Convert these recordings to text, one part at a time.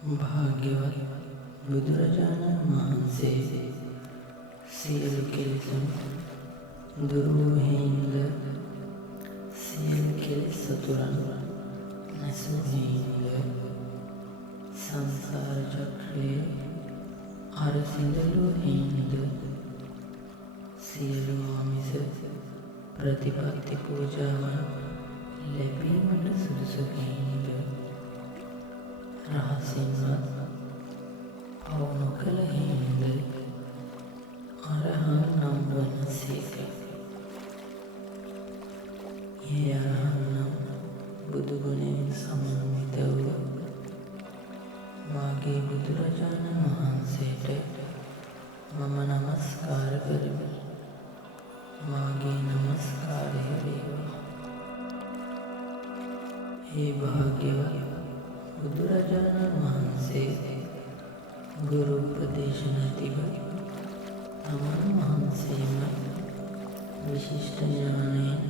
භාග්‍යවත් බුදුරජාණන් වහන්සේ සියලු කෙලෙසුන් දුරු වූ හේයින්ද සියලු කෙලෙස් සතුරන් නැසූ හේයින්ද සංසාර චක්‍රයේ අරසිඳලූ හේයින්ද සියලු ආමිස ප්‍රතිපත්ති පූජාවන් ලැබීමට සුදුසු හේයින්ද රහසින්වත් පව නොකළ හේයින්ද අරහං නම් වනසේක. ඒ අරහං නම් බුදුගුණයෙන් සමන්විත වූ මාගේ බුදුරජාණන් වහන්සේට මම නමස්කාර කරමි. මාගේ නමස්කාරය වේවා. ඒ භාග්‍යවත් බුදුරජාණන් වහන්සේ ගුරු උපදේශ නැතිව තමන් වහන්සේම විශිෂ්ට ඥානයෙන්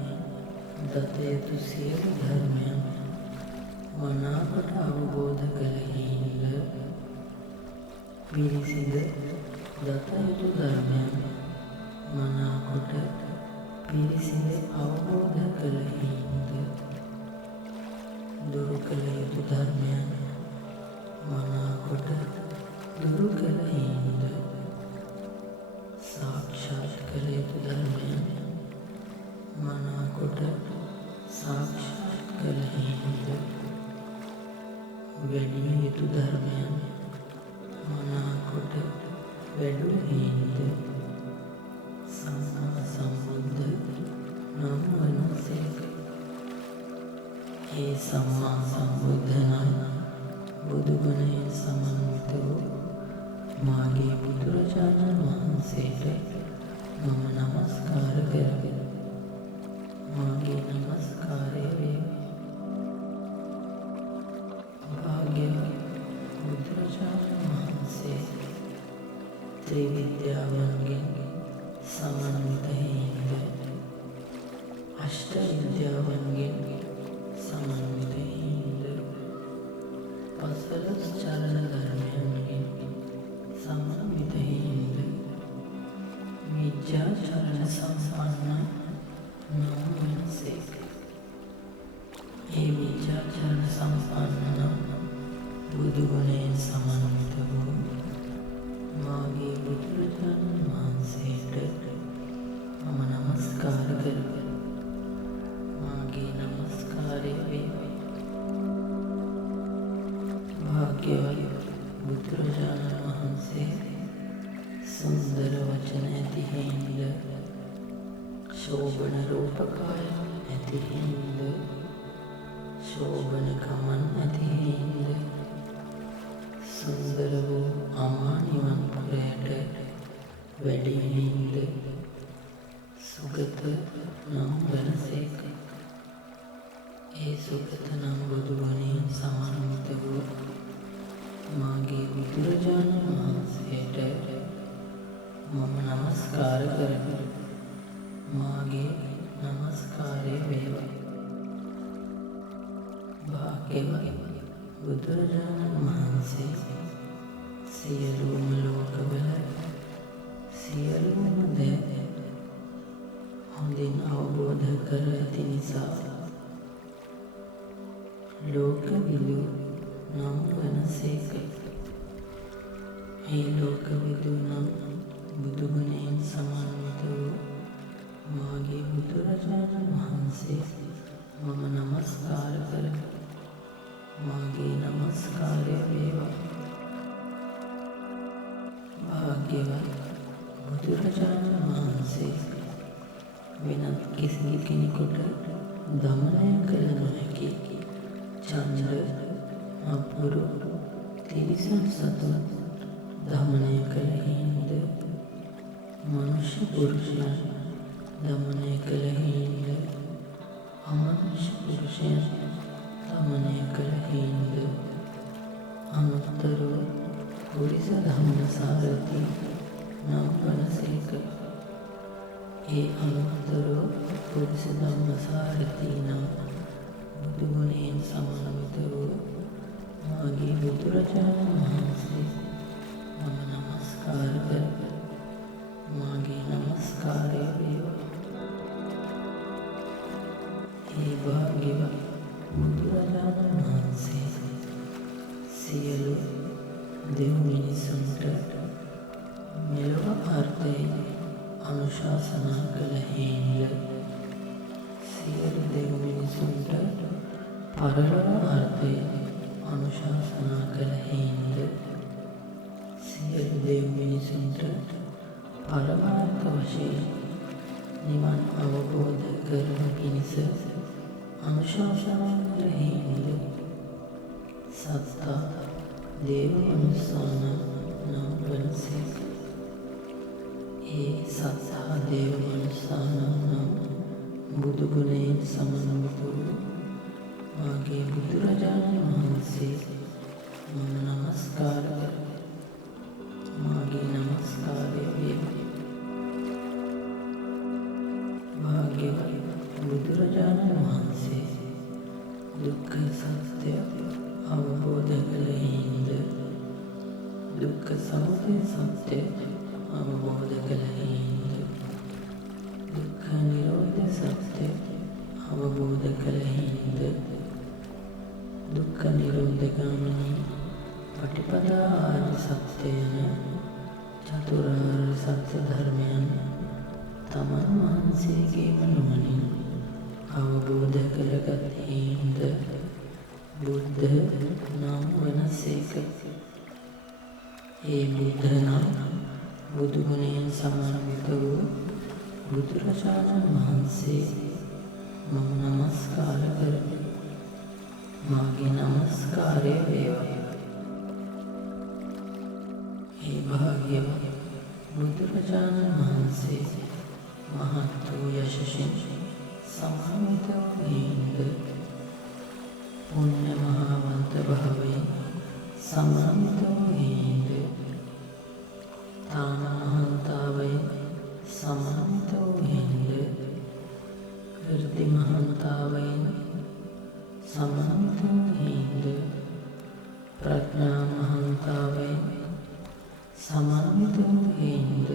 දත යුතු සියලු ධර්මයන් මනාකොට අවබෝධ කළ හේයින්ද පිරිසිඳ දත යුතු ධර්මයන් මනාකොට පිරිසිඳ අවබෝධ කළ හේයින්ද දුරු කළ යුතු ධර්මයන් මනාකොට දුරු කළ හේයින්ද සාක්ෂාත් කළ යුතු ධර්මයන් මනාකොට සාක්ෂාත් කළ හේයින්ද වැඩිය යුතු ධර්මයන් මනාකොට වැඩුව හේයින්ද සම්මා සම්බුද්ධ නම් වනසේක. ඒ සම්මා සම්බුද්ධ නම් බුදුගුණයෙන් සමන්විත වූ මාගේ බුදුරජාණන් වහන්සේට මම නමස්කාර කරමි. මාගේ නමස්කාරය වේවා. භාග්‍යවත් බුදුරජාණන් වහන්සේ ත්‍රිවිද්‍යාවන්ගෙන් සමන්විත හේයින්ද අෂ්ට විද්‍යාවන්ගෙන් සමන්විත හේයින්ද පසළොස් චරණ ධර්මයන්ගෙන් සමන්විත හේයින්ද විද්‍යාචරණ සම්පන්න නම් වනසේක. ඒ විද්‍යාචරණ සම්පන්න නම් බුදුගුණයෙන් සමන්විත වූ මාගේ බුදුරජාණන් වහන්සේට මම නමස්කාර කරමි. මාගේ නමස්කාරය වේවා. භාග්‍යවත් බුදුරජාණන් වහන්සේ සුන්දර වචන ඇති හේයින්ද ශෝභන රූපකාය ඇති හේයින්ද ශෝභන ගමන් ඇති හේයින්ද සුන්දර වූ අමා නිවන් පුරයට වැඩි හේයින්ද සුගත නම් වනසේක. ඒ සුගත නම් බුදුගුණයෙන් සමන්විත වූ මාගේ බුදුරජාණන් වහන්සේට මම නමස්කාර කරමි. මාගේ නමස්කාරය වේවා. භාග්‍යවත් බුදුරජාණන් වහන්සේ සියලුම ලෝකවල සියලුම දෑ හොඳින් අවබෝධ කර ඇති නිසා ලෝකවිදු නම් වනසේක. ඒ ලෝකවිදු නම් බුදුගුණයෙන් සමන්විත වූ මාගේ බුදුරජාණන් වහන්සේ මම නමස්කාර කරමි. මාගේ නමස්කාරය වේවා. භාග්‍යවත් බුදුරජාණන් වහන්සේ වෙනත් කිසි කෙනෙකුට දමනය කළ නොහැකි චන්ද්‍ර අපුරු තිරිසන් සතුන් දමනය කළ හේයින්ද මනුෂ්‍ය පුරුෂයන් දමනය කළ හේයින්ද අමනුෂ්‍ය පුරුෂයන් දමනය කළ හේයින්ද අනුත්තරව පුරිස ධම්මසාරති නම් වනසේක. ඒ අනුත්තරව පුරිස ධම්මසාරති නම් බුදුගුණයෙන් සමන්විත වූ මාගේ බුදුරජාණන් වහන්සේ මම නමස්කාර කරමි. මාගේ නමස්කාරය වේවා. ඒ භාග්‍යවත් බුදුරජාණන් වහන්සේ සියලු දෙව් මිනිසුන්ට මෙලොව අර්ථයෙන් අනුශාසනා කළ හේන්ද සියලු දෙව් මිනිසුන්ට පරලොව අර්ථයෙන් අනුශාසනා කළ හේන්ද සියලු දෙව් මිනිසුන්ට පරමාර්ථ වශයෙන් නිවන් අවබෝධ කරන පිණිස අනුශාසනා කළ හේන්ද සත්තා දේව මනුස්සාන නම් වනසේක. ඒ සත්තා දේව මනුස්සාන නම් බුදු ගුණයෙන් සමන්විත වූ මාගේ බුදුරජාණන් වහන්සේ මම නමස්කාර කරමි. මාගේ නමස්කාරය වේවා. භාග්‍යවත් බුදුරජාණන් වහන්සේ දුක්ඛ සත්‍ය අවබෝධ කළ හේන්ද දුක්ඛ සමුදය සත්‍ය අවබෝධ කළ හේන්ද දුක්ඛ නිරෝධ සත්‍ය අවබෝධ කළ හේන්ද දුක්ඛ නිරෝධ ගාමිනී පටිපදා ආදි සත්‍ය යන චතුරාර්ය සත්‍ය ධර්මයන් තමන් වහන්සේගේම නුවණින් අවබෝධ කරගත් හේන්ද බුද්ධ නම් වනසේක. ඒ බුද්ධ නම් බුදු ගුණයෙන් සමන්විත වූ බුදුරජාණන් වහන්සේ මම නමස්කාර කරමි. මාගේ නමස්කාරය වේවා. ඒ භාග්‍යවත් බුදුරජාණන් වහන්සේ මහත් වූ යශසින් සමන්විත වූ හේන්ද පුණ්‍ය මහාවන්ත භාවයෙන් සමන්විත වූ හේන්ද තාන මහන්තාවයෙන් සමන්විත වූ හේන්ද කීර්ති මහන්තාවයෙන් සමන්විත වූ හේන්ද ප්‍රඥා මහන්තාවයෙන් සමන්විත වූ හේන්ද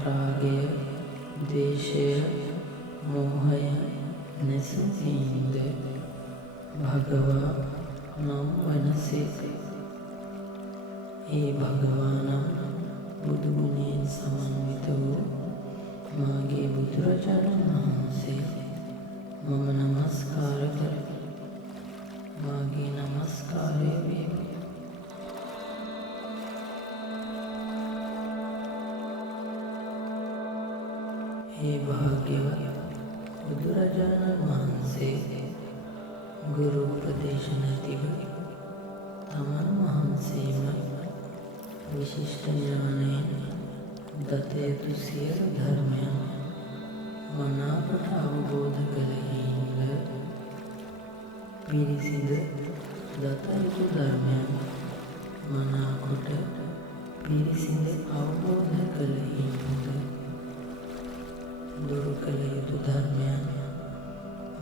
රාගය ද්වේෂය මෝහය නැසූ හේන්ද භගවා නම් වනසේක. ඒ භගවා නම් බුදු ගුණයෙන් සමන්විත වූ මාගේ බුදුරජාණන් වහන්සේ මම නමස්කාර කරමි. මාගේ නමස්කාරය වේවා. ඒ භාග්‍යවත් බුදුරජාණන් වහන්සේ ගුරු උපදේශ නැතිව තමන් වහන්සේම විශිෂ්ට ඥානයෙන් දත යුතු සියලු ධර්මයන් මනාකොට අවබෝධ කළ හේන්ද පිරිසිඳ දත යුතු ධර්මයන් මනාකොට පිරිසිඳ අවබෝධ කළ හේන්ද දුරු කළ යුතු ධර්මයන්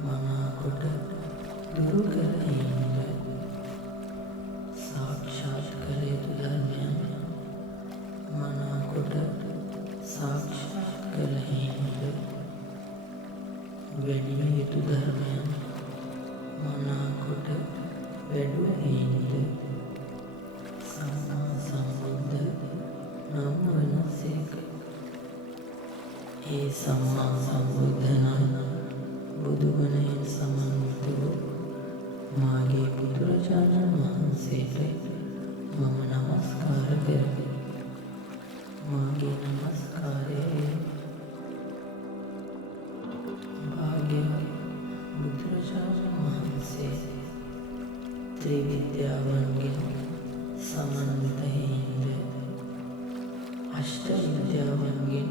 මනාකොට දුරු කළ හේන්ද සාක්ෂාත් කළ යුතු ධර්මයන් මනාකොට සාක්ෂාත් කළ හේන්ද වැඩිම යුතු ධර්මයන් මනාකොට වැඩුව හේන්ද සම්මා සම්බුද්ධ නම් වනසේක. ඒ සම්මා සම්බුද්ධ නම් බුදු ගුණයෙන් සමන්විත වූ මාගේ බුදුරජාණන් වහන්සේට මම නමස්කාර කරමි. මාගේ නමස්කාරය භාග්‍යවත් බුදුරජාණන් වහන්සේ ත්‍රිවිද්‍යාවන්ගෙන් සමන්විත හේන්ද අෂ්ට විද්‍යාවන්ගෙන්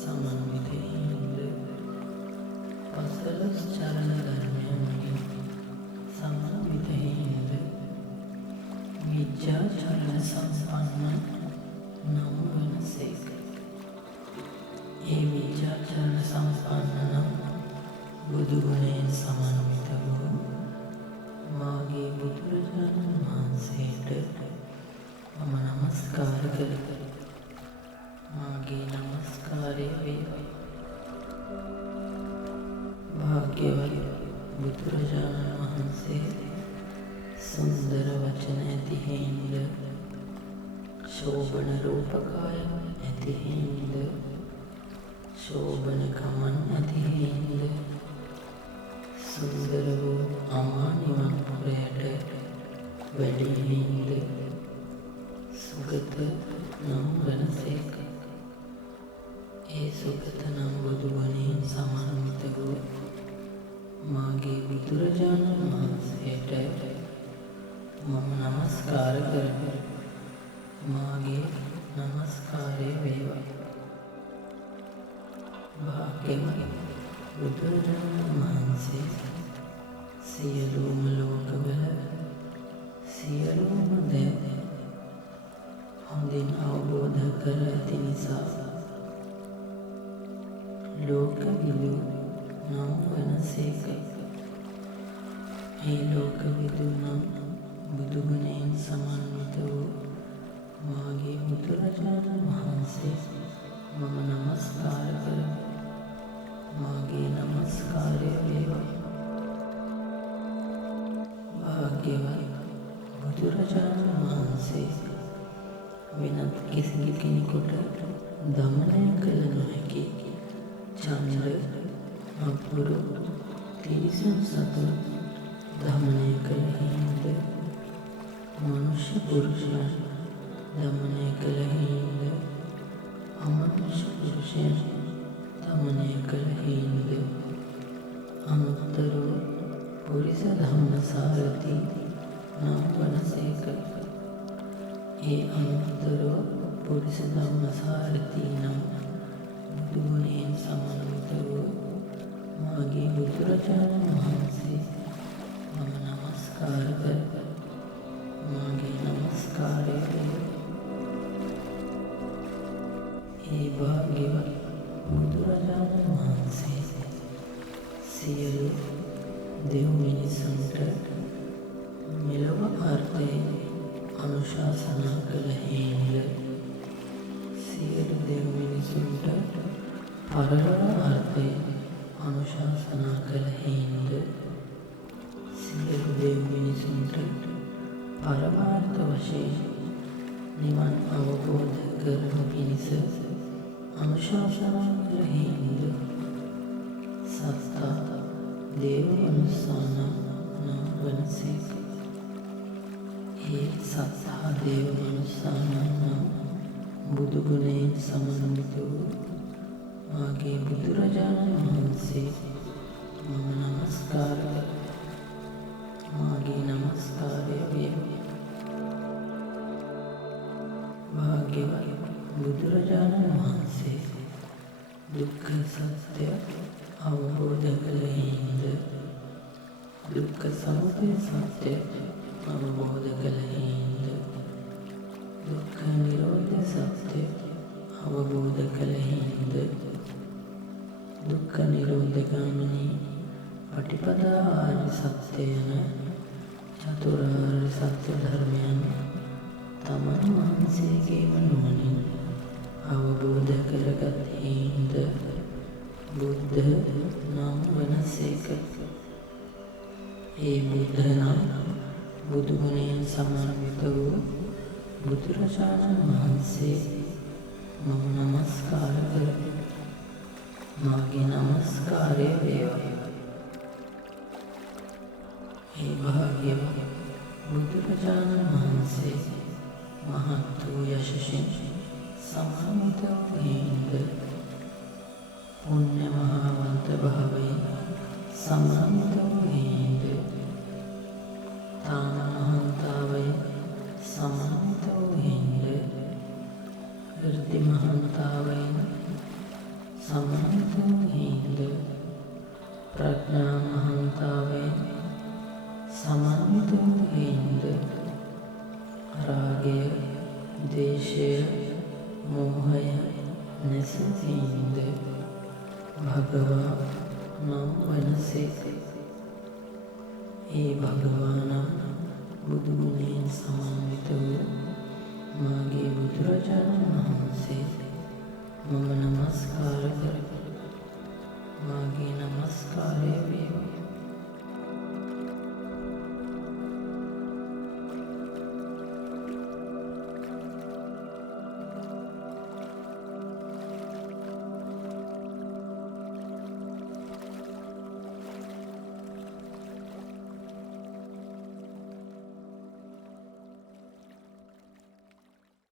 සමන්විත හේන්ද පසළොස් චරණ ධර්මයන්ගෙන් සමන්විත හේන්ද විද්‍යා චරණ සම්පන්න නම් වනසේක. ඒ විද්‍යා චරණ සම්පන්න නම් බුදු ගුණයෙන් සමන්විත වූ මාගේ බුදුරජාණන් බුදුරජාණන් වහන්සේ සුන්දර වචන ඇති හේන්ද, ශෝභන රූපකාය ඇති හේන්ද, ශෝභන ගමන් ඇති හේන්ද, සුන්දර වූ අමා නිවන් පුරයට වැඩි හේන්ද, සුගත නම් වනසේක. ඒ සුගත නම් බුදුගුණයෙන් සමන්විත වූ මාගේ බුදුරජාණන් වහන්සේට මම නමස්කාර කරමි. මාගේ නමස්කාරය වේවා. භාග්‍යවත් බුදුරජාණන් වහන්සේ සියලුම ලෝකවල සියලුම දේ හොඳින් අවබෝධ කර ඇති නිසා ලෝකවිදු නම් වනසේක. ඒ ලෝකවිදු නම් බුදුගුණයෙන් සමන්විත වූ මාගේ බුදුරජාණන් වහන්සේ මම නමස්කාර කරමි. මාගේ නමස්කාරය වේවා. භාග්‍යවත් බුදුරජාණන් වහන්සේ වෙනත් කිසි කෙනෙකුට දමනය කළ නොහැකි චන්ද්‍ර අපුරු තිරිසන් සතුන් දමනය කළ හේන්ද, මනුෂ්‍ය පුරුෂයන් දමනය කළ හේන්ද, අමනුෂ්‍ය පුරුෂයන් දමනය කළ හේන්ද, අනුත්තර පුරිස ධම්මසාරති නම් වනසේක. ඒ අනුත්තර පුරිස ධම්මසාරති නම් බුදුගුණයෙන් සමන්විත වූ මාගේ බුදුරජාණන් වහන්සේ මම නමස්කාර කරමි. මාගේ නමස්කාරය වේවා. ඒ භාග්‍යවත් බුදුරජාණන් වහන්සේ සියලු දෙව් මිනිසුන්ට මෙලොව අර්ථයෙන් අනුශාසනා කළ හේන්ද, සියලු දෙව් මිනිසුන්ට පරලොව අර්ථයෙන් අනුශාසනා කළ හේන්ද, සියලු දෙව් මිනිසුන්ට පරමාර්ථ වශයෙන් නිවන් අවබෝධ කරනු පිණිස අනුශාසනා කළ හේන්ද, සත්තා දේව මනුස්සානම් නම් වනසේක. ඒ සත්තා දේව මනුස්සානම් නම් බුදුගුණයෙන් සමන්විත වූ මාගේ බුදුරජාණන් වහන්සේ මම නමස්කාර කරමි. මාගේ නමස්කාරය වේවා. භාග්‍යවත් බුදුරජාණන් වහන්සේ දුක්ඛ සත්‍ය අවබෝධ කළ හේන්ද, දුක්ඛ සමුදය සත්‍ය අවබෝධ කළ හේන්ද, දුක්ඛ නිරෝධ සත්‍ය අවබෝධ කළ හේන්ද, දුක්ඛ නිරෝධ ගාමිනී පටිපදා ආර්ය සත්‍ය යන චතුරාර්ය සත්‍ය ධර්මයන් තමන් වහන්සේගේම නුවණින් අවබෝධ කරගත් හේන්ද බුද්ධ නම් වනසේක. ඒ බුද්ධ නම් බුදුගුණයෙන් සමන්විත වූ බුදුරජාණන් වහන්සේ මම නමස්කාර කරමි. මාගේ නමස්කාරය වේවා. ඒ භාග්‍යවත් බුදුරජාණන් වහන්සේ මහත් වූ යශසින් සමන්විත වූ හේන්ද, පුණ්‍ය මහාවන්ත භාවයෙන් සමන්විත වූ හේන්ද, තාන මහන්තාවයෙන් සමන්විත වූ හේන්ද, වෘද්ධි මහන්තාවයෙන් සමන්විත වූ හේන්ද, ප්‍රඥා මහන්තාවයෙන් සමන්විත වූ හේන්ද, රාගය, ද්වේෂය, මෝහය නැසූ හේන්ද භගවා නම් වනසේක. ඒ භගවා නම් බුදුගුණයෙන් සමන්විත වූ මාගේ බුදුරජාණන් වහන්සේ මම